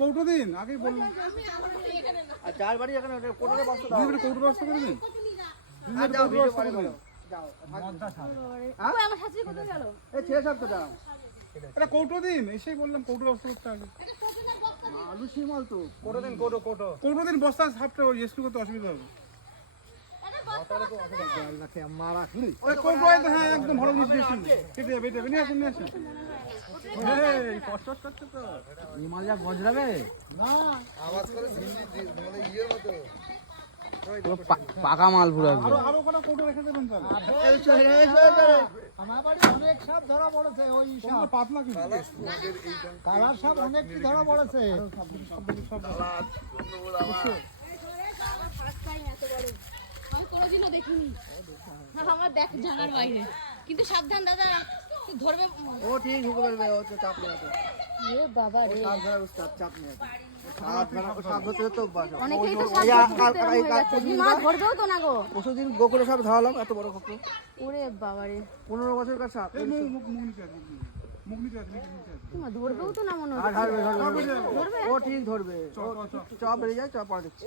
কৌটো দিন আগেই বললাম। যার বাড়ি এখানে কৌটো বস্তা কৌটো ব্যবস্থা করে দিন। এটা কৌটো দিন, এসেই বললাম কৌটো ব্যবস্থা করতে হবে। আলু শিমাল তো কৌটো দিন, কৌটো দিন, বস্তা সাপটা এসে করতে অসুবিধা হবে। হ্যাঁ একদম ভালো জিনিস নিয়ে আসুন, কেটে যাবে, নিয়ে আসুন, নিয়ে আসুন। হিমাল যা গজরাবে না, পাকা মাল পুরো আরো কোনো কৌটো রেখে দেবেন তাহলে। আমার বাড়ি অনেক সাপ ধরা পড়েছে, ওই সাপ পাতলা কি কালার সাপ অনেক কি ধরা পড়েছে। আমি কোনোদিনও দেখিনি, আমার দেখ জানার বাইরে, কিন্তু সাবধান দাদা, ধরবে। ও ঠিক ঢুকে ফেলবে, ও তো চাপ নেই। এ বাবা রে, সাপ ধরার উস্তাদ, চাপ নেই। সাপ ধরতে তো অনেকেই তো সাপ ধরতে মা ধরবেও তো না গো। পরশুদিন গোকুলে সাপ ধরালাম, এত বড় গোকুল। ওরে বাবা রে, 15 বছরকার সাপ। মা ধরবেও তো না মনে হচ্ছে। ও ঠিক ধরবে, চ বেরিয়ে যায়, চ পড়ে দিচ্ছে।